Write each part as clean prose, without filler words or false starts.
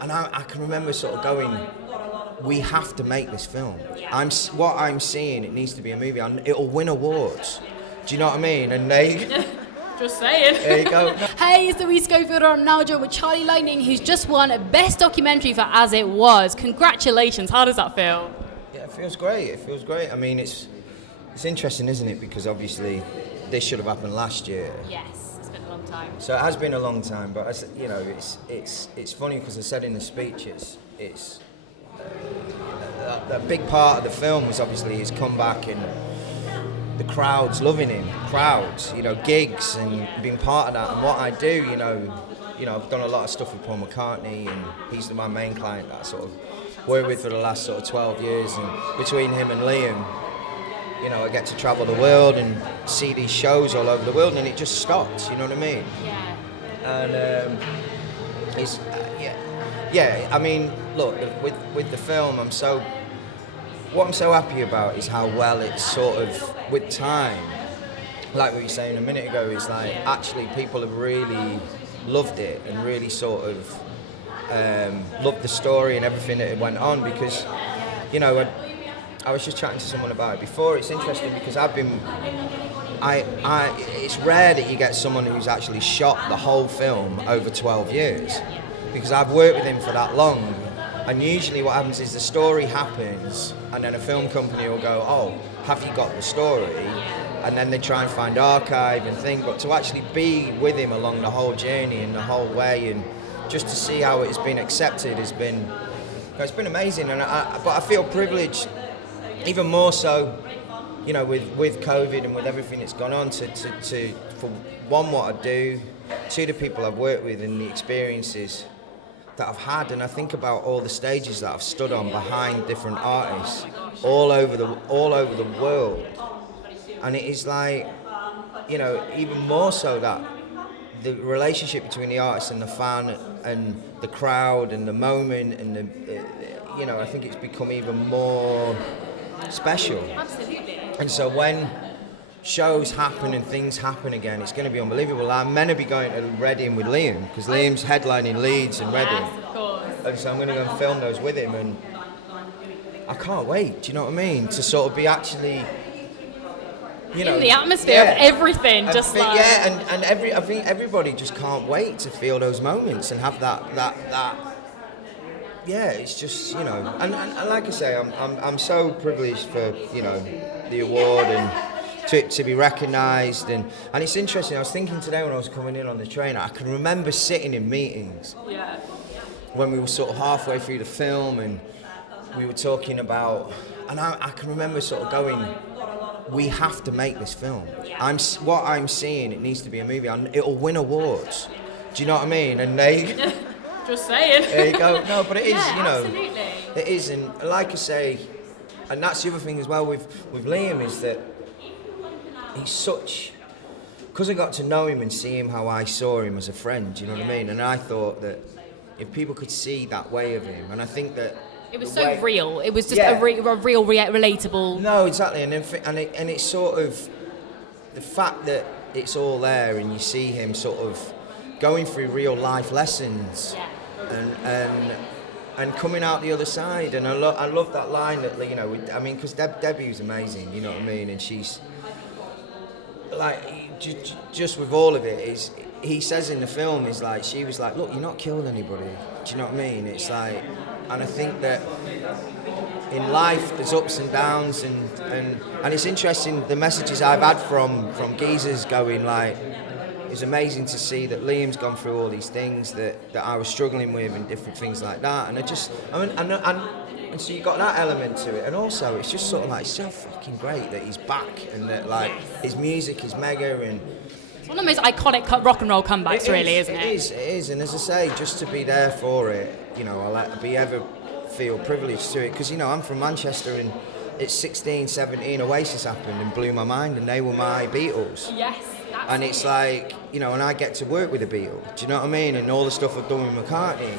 And I can remember sort of going, we have to make this film. What I'm seeing, it needs to be a movie. It'll win awards. Do you know what I mean? And they... Just saying. There you go. Hey, it's Louise Schofield. I'm now joined with Charlie Lightening, who's just won Best Documentary for As It Was. Congratulations. How does that feel? Yeah, it feels great. I mean, it's interesting, isn't it? Because obviously this should have happened last year. Yes, it's been a long time. So it has been a long time, but it's funny because I said in the speech, it's a big part of the film was obviously his comeback and the crowds loving him, gigs and being part of that. And what I do, I've done a lot of stuff with Paul Mccartney, and he's my main client that I sort of worked with for the last sort of 12 years. And between him and Liam, I get to travel the world and see these shows all over the world, and it just stops. You know what I mean? Yeah. And I mean, look, with the film, what I'm so happy about is how well it's sort of, with time, like we were saying a minute ago, is like actually people have really loved it and really sort of loved the story and everything that it went on, because, I was just chatting to someone about it before. It's interesting because it's rare that you get someone who's actually shot the whole film over 12 years, because I've worked with him for that long. And usually what happens is the story happens and then a film company will go, oh, have you got the story? And then they try and find archive and things. But to actually be with him along the whole journey and the whole way, and just to see how it's been accepted it's been amazing. But I feel privileged, even more so, with COVID and with everything that's gone on, to for one, what I do, two, the people I've worked with and the experiences that I've had. And I think about all the stages that I've stood on behind different artists all over the world, and it is like, even more so that the relationship between the artist and the fan and the crowd and the moment and I think it's become even more special. Absolutely. And so when shows happen and things happen again, it's going to be unbelievable. I'm meant to be going to Reading with Liam, because Liam's headlining Leeds and Reading. Yes, of course. And so I'm going to go and film those with him, and I can't wait, do you know what I mean? To sort of be actually, in the atmosphere of everything, and just I think everybody just can't wait to feel those moments and have that. Yeah, it's just, and like I say, I'm so privileged for, the award and to be recognised, and it's interesting. I was thinking today when I was coming in on the train, I can remember sitting in meetings when we were sort of halfway through the film, and we were talking about, and I can remember sort of going, we have to make this film. What I'm seeing, it needs to be a movie. It'll win awards. Do you know what I mean? And they... Just saying. There you go. No, but it is, absolutely. It is, and like I say, and that's the other thing as well with Liam, is that he's such, because I got to know him and see him how I saw him as a friend, you know what I mean? And I thought that if people could see that way of him, and I think that it was so real. It was just a real, relatable. No, exactly, and it's sort of the fact that it's all there, and you see him sort of going through real life lessons, and coming out the other side. And I love that line that, because Debbie was amazing, you know what I mean, and she's like, just with all of it, is he says in the film, is like, she was like, look, you're not killed anybody, do you know what I mean? It's like, and I think that in life there's ups and downs, and it's interesting, the messages I've had from geezers going like, it's amazing to see that Liam's gone through all these things that I was struggling with and different things like that, and and so you got that element to it, and also it's just sort of like so fucking great that he's back, and that like his music is mega, and it's one of the most iconic rock and roll comebacks, isn't it? It is, and as I say, just to be there for it, I'll be ever feel privileged to it, because I'm from Manchester, and at 16, 17, Oasis happened and blew my mind, and they were my Beatles. Yes. And it's like, and I get to work with the Beatles, do you know what I mean? And all the stuff I've done with McCartney.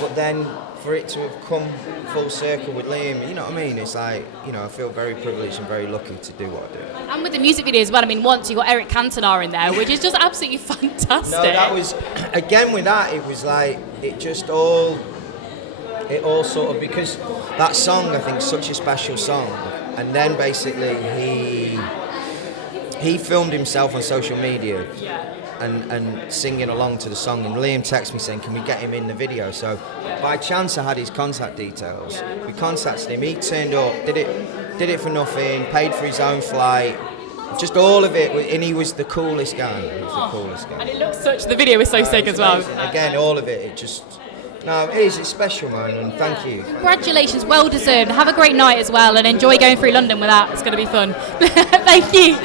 But then for it to have come full circle with Liam, you know what I mean? It's like, you know, I feel very privileged and very lucky to do what I do. And with the music video as well, I mean, once you got Eric Cantona in there, which is just absolutely fantastic. No, that was, again with that, it was like, it all sort of, because that song, I think, is such a special song. And then basically he filmed himself on social media and singing along to the song. And Liam texted me saying, can we get him in the video? So by chance I had his contact details. We contacted him, he turned up, did it for nothing, paid for his own flight. Just all of it, and he was the coolest guy. He was the coolest guy. And it looks the video is so sick as well. Again, all of it just... No, it's special, man, and thank you. Congratulations, well deserved. Have a great night as well, and enjoy going through London with that. It's going to be fun. Thank you.